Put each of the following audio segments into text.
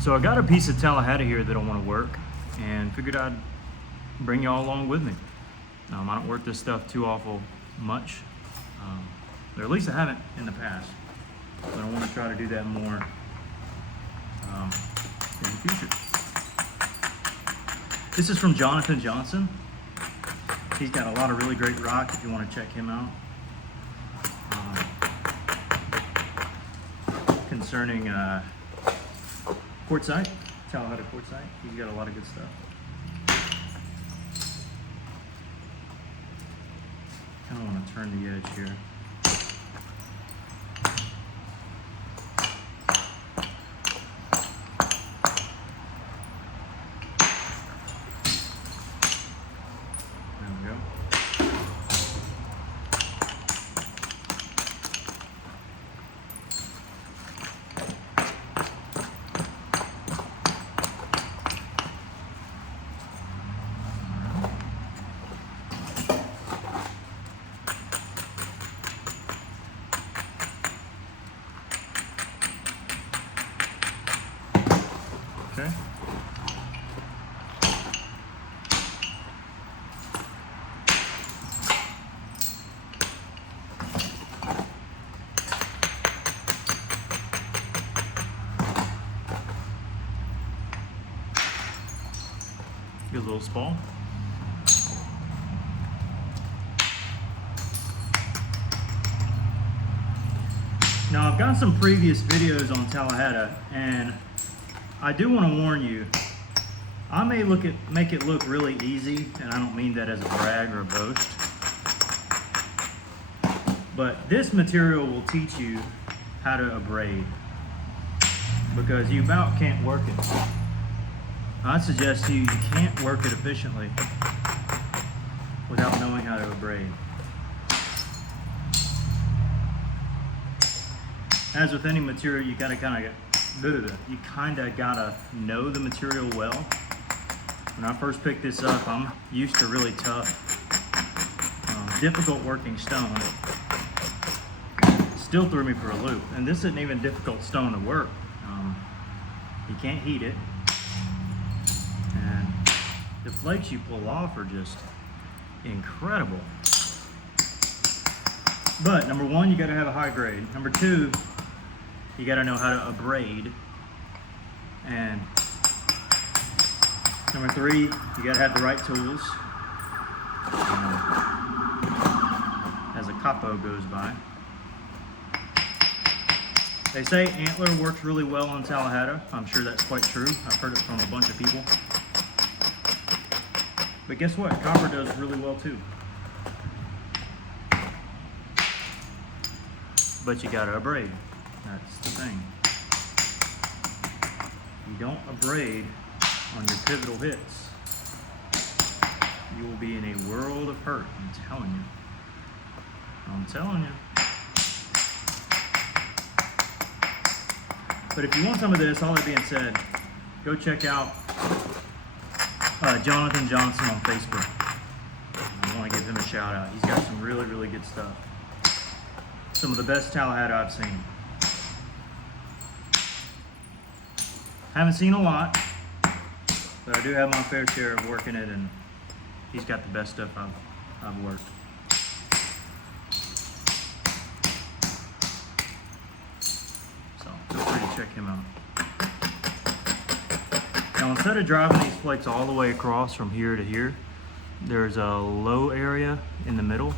So I got a piece of Tallahatta here that'll want to work, and figured I'd bring y'all along with me. I don't work this stuff too awful much, or at least I haven't in the past, but I want to try to do that more in the future. This is from Jonathan Johnson. He's got a lot of really great rock if you want to check him out. Concerning Quartzite, Tallahatta Quartizite. He's got a lot of good stuff. Kind of want to turn the edge here. There we go. Okay. Good little spall. Now I've got some previous videos on Tallahatta, and I do want to warn you, I may make it look really easy, and I don't mean that as a brag or a boast, but this material will teach you how to abrade, because you about can't work it. I suggest to you, you can't work it efficiently without knowing how to abrade. As with any material, you gotta you kinda gotta know the material well. When I first picked this up, I'm used to really tough, difficult working stone. Still threw me for a loop. And this isn't even difficult stone to work. You can't heat it. And the flakes you pull off are just incredible. But number one, you gotta have a high grade. Number two, you gotta know how to abrade. And number three, you gotta have the right tools. As a capo goes by. They say antler works really well on Tallahatta. I'm sure that's quite true. I've heard it from a bunch of people. But guess what? Copper does really well too. But you gotta abrade. That's the thing. You don't abrade on your pivotal hits, you will be in a world of hurt. I'm telling you. I'm telling you. But if you want some of this, all that being said, go check out Jonathan Johnson on Facebook. I want to give him a shout out. He's got some really, really good stuff. Some of the best Tallahatta I've seen. Haven't seen a lot, but I do have my fair share of working it, and he's got the best stuff I've worked. So feel free to check him out. Now instead of driving these flakes all the way across from here to here, there's a low area in the middle,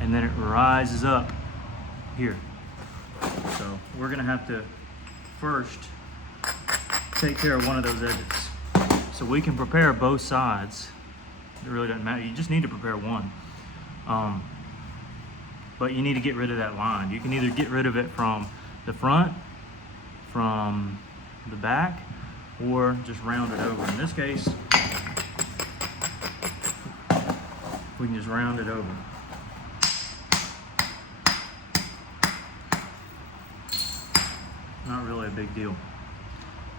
and then it rises up here. So we're gonna have to first take care of one of those edges, so we can prepare both sides. It really doesn't matter, you just need to prepare one, but you need to get rid of that line. You can either get rid of it from the front, from the back, or just round it over. In this case, we can just round it over. Not really a big deal.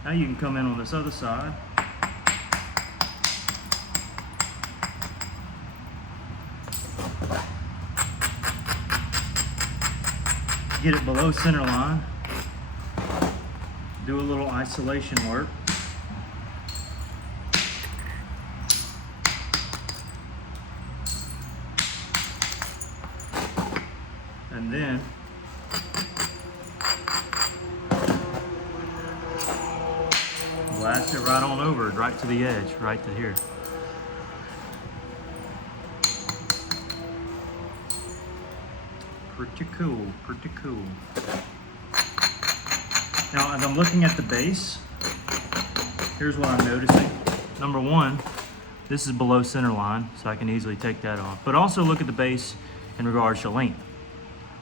Now you can come in on this other side. Get it below center line. do a little isolation work. And then blast it right on over, right to the edge, right to here. Pretty cool, pretty cool. Now, as I'm looking at the base, here's what I'm noticing. Number one, this is below center line, so I can easily take that off. But also look at the base in regards to length.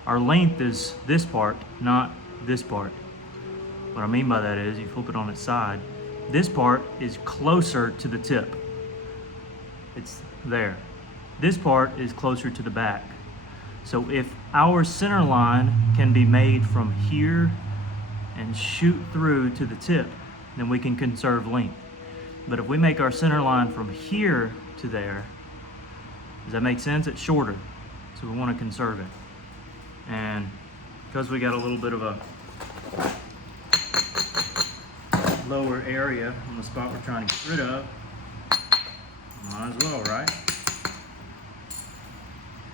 Our length is this part, not this part. What I mean by that is, you flip it on its side, this part is closer to the tip. It's there. This part is closer to the back. So if our center line can be made from here and shoot through to the tip, then we can conserve length. But if we make our center line from here to there, does that make sense? It's shorter, so we want to conserve it. And because we got a little bit of a lower area on the spot we're trying to get rid of, might as well, right?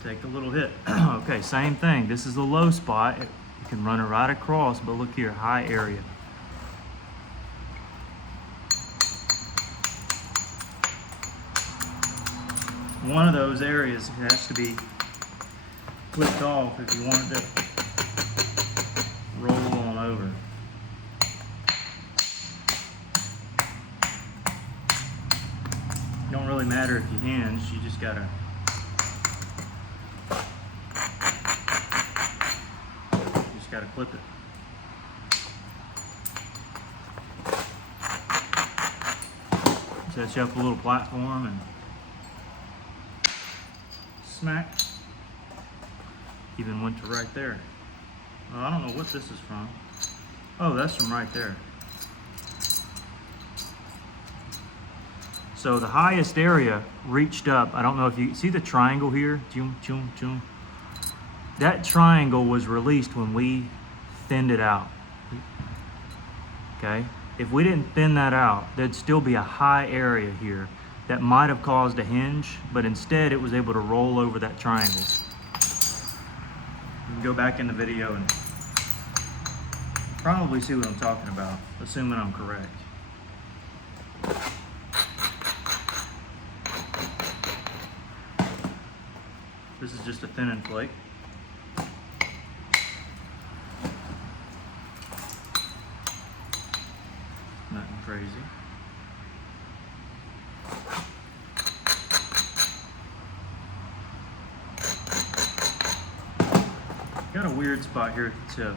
Take a little hit. Okay, same thing. This is the low spot. You can run it right across, but look here, high area. One of those areas has to be clipped off if you want it to roll on over. It don't really matter if you hinge, you just gotta clip it. Set you up a little platform and smack. Even went to right there. Well, I don't know what this is from. Oh, that's from right there. So the highest area reached up. I don't know if you see the triangle here. Choom, choom, choom. That triangle was released when we thinned it out. Okay? If we didn't thin that out, there'd still be a high area here that might have caused a hinge, but instead it was able to roll over that triangle. You can go back in the video and probably see what I'm talking about, assuming I'm correct. This is just a thinning flake. Nothing crazy. Got a weird spot here at the tip.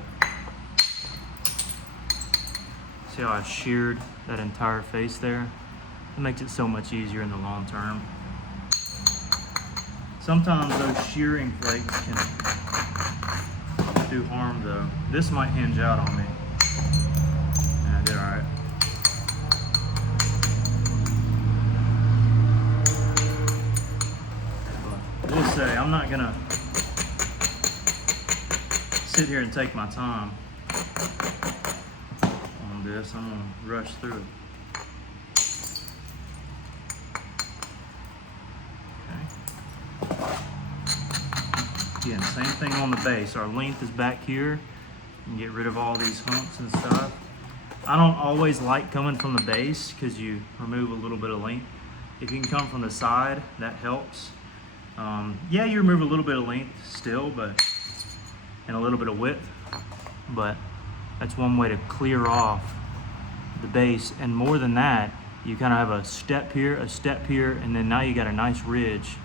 See how I sheared that entire face there? It makes it so much easier in the long term. Sometimes those shearing flakes can do harm though. This might hinge out on me. Yeah, I did alright. I will say, I'm not gonna sit here and take my time on this. I'm gonna rush through it. Again, same thing on the base. Our length is back here. You can get rid of all these humps and stuff. I don't always like coming from the base because you remove a little bit of length. If you can come from the side, that helps. Yeah, you remove a little bit of length still, but and a little bit of width, but that's one way to clear off the base. And more than that, you kind of have a step here, and then now you got a nice ridge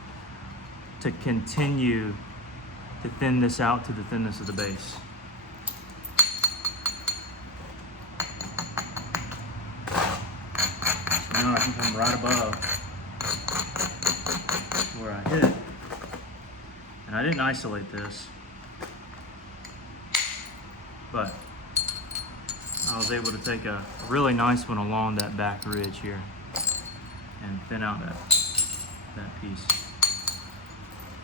to continue to thin this out to the thinness of the base. So now I can come right above where I hit. And I didn't isolate this, but I was able to take a really nice one along that back ridge here and thin out that piece.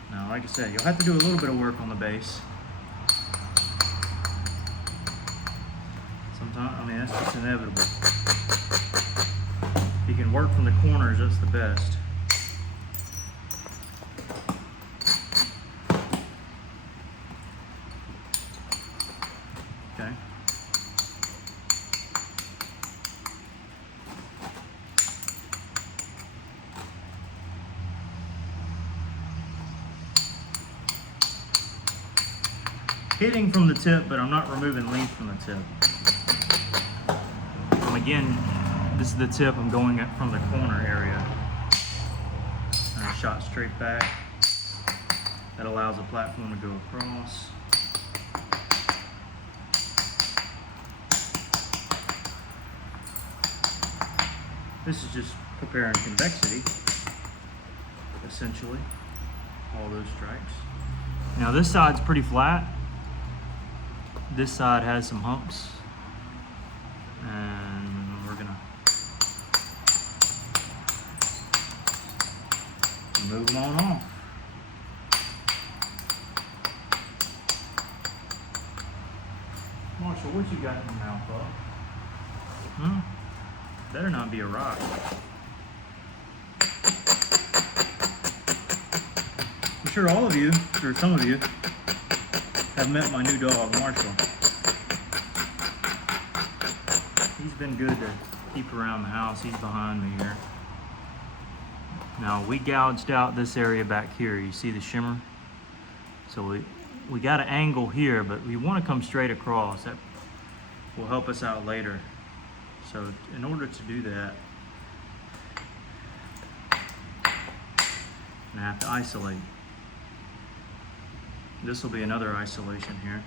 Now, like I said, you'll have to do a little bit of work on the base. Sometimes I mean, that's just inevitable. If you can work from the corners, that's the best. Okay. Hitting from the tip, but I'm not removing length from the tip. Again, this is the tip I'm going at from the corner area. And I shot straight back. That allows the platform to go across. This is just preparing convexity, essentially, all those stripes. Now this side's pretty flat. This side has some humps. And we're gonna move them on off. Marshall, what you got in your mouth, bud? Better not be a rock. I'm sure all of you, or some of you, have met my new dog, Marshall. He's been good to keep around the house. He's behind me here. Now we gouged out this area back here. You see the shimmer? So we got an angle here, but we want to come straight across. That will help us out later. So in order to do that, I'm gonna have to isolate. This will be another isolation here.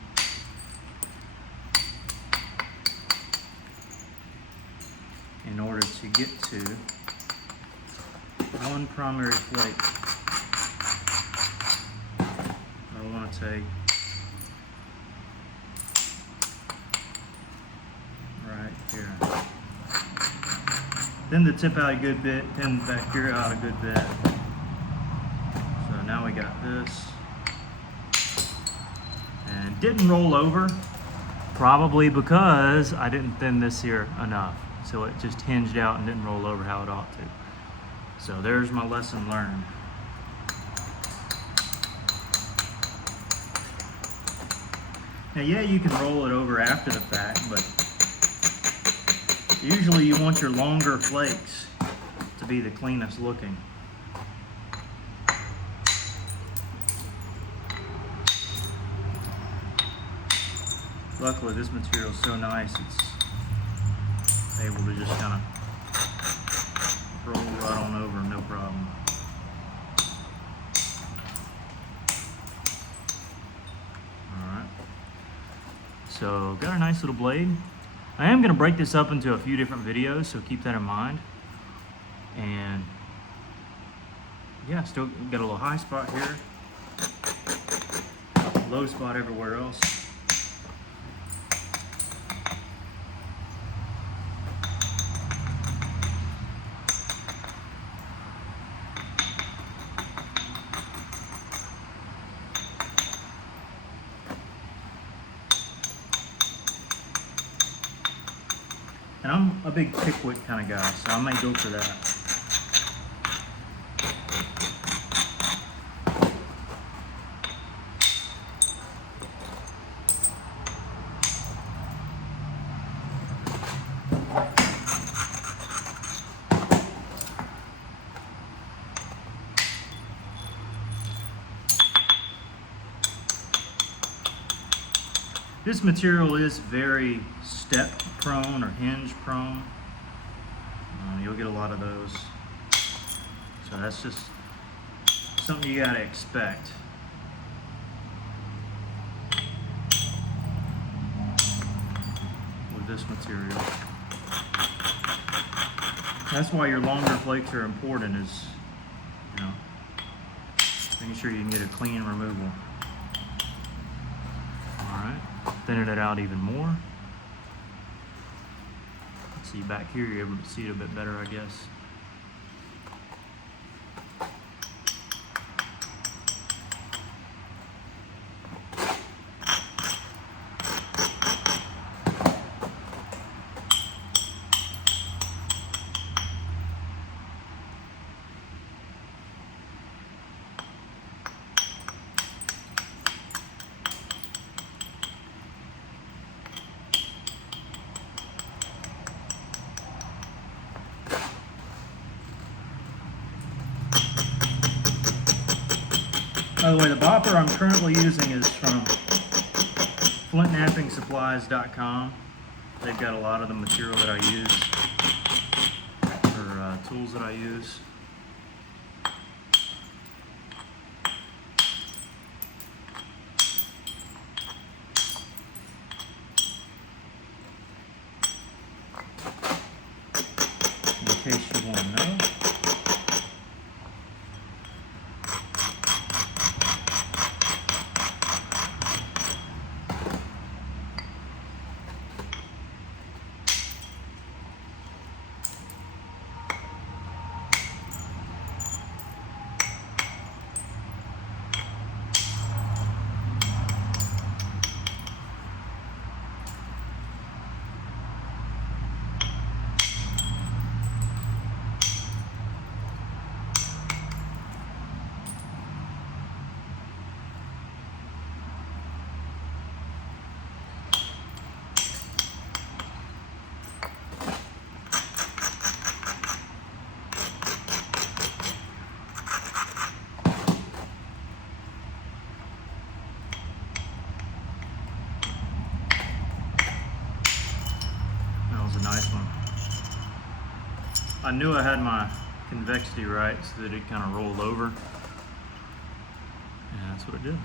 In order to get to one primary flake, I want to take right here. Then the tip out a good bit, then back here out a good bit. So now we got this. And didn't roll over, probably because I didn't thin this here enough. So it just hinged out and didn't roll over how it ought to. So there's my lesson learned. Now yeah, you can roll it over after the fact, but usually you want your longer flakes to be the cleanest looking. Luckily this material is so nice, it's able to just kind of roll right on over, no problem. Alright, so got a nice little blade. I am going to break this up into a few different videos, so keep that in mind. And yeah, still got a little high spot here, low spot everywhere else. And I'm a big Pickwick kind of guy, so I may go for that. This material is very step prone or hinge prone. You'll get a lot of those. So that's just something you gotta expect. With this material. That's why your longer flakes are important, is, you know, making sure you can get a clean removal. Alright, thinning it out even more. See back here, you're able to see it a bit better, I guess. By the way, the bopper I'm currently using is from flintnapping.supplies.com. They've got a lot of the material that I use, or tools that I use. In case you want to know. A nice one. I knew I had my convexity right so that it kind of rolled over, and that's what it did.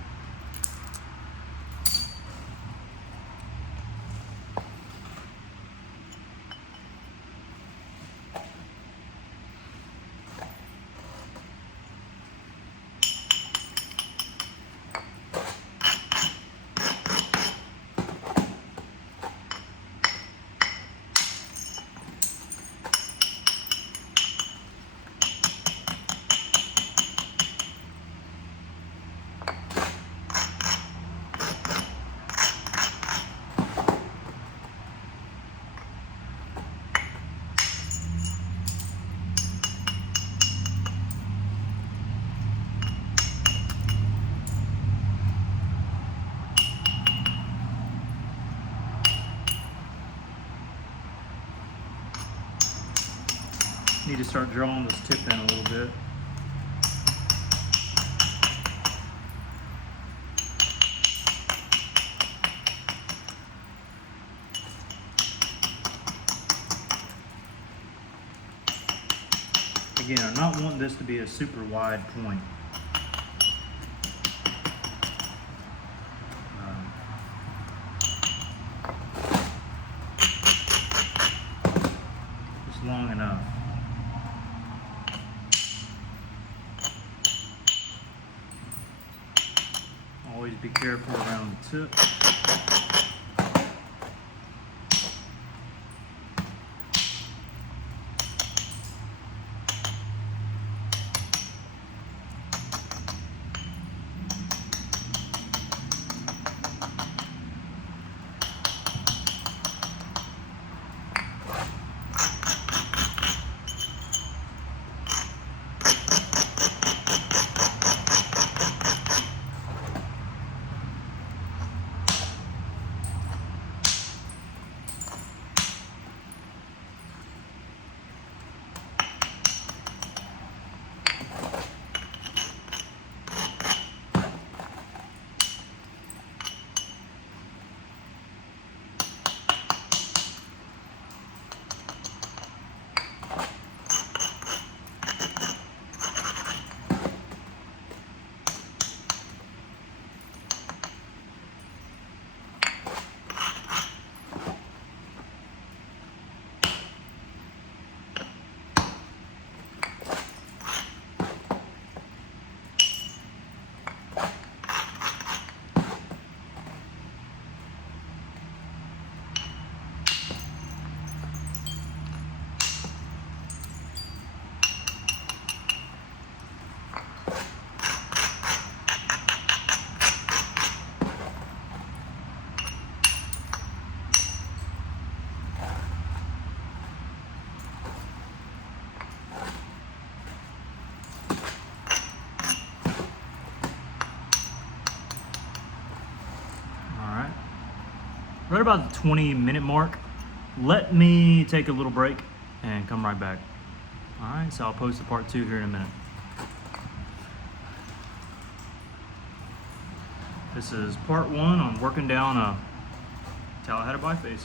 Need to start drawing this tip in a little bit. Again, I'm not wanting this to be a super wide point. Just long enough. Always be careful around the tip. Right about the 20-minute mark. Let me take a little break and come right back. All right, so I'll post the part 2 here in a minute. This is part one on working down a Tallahatta biface.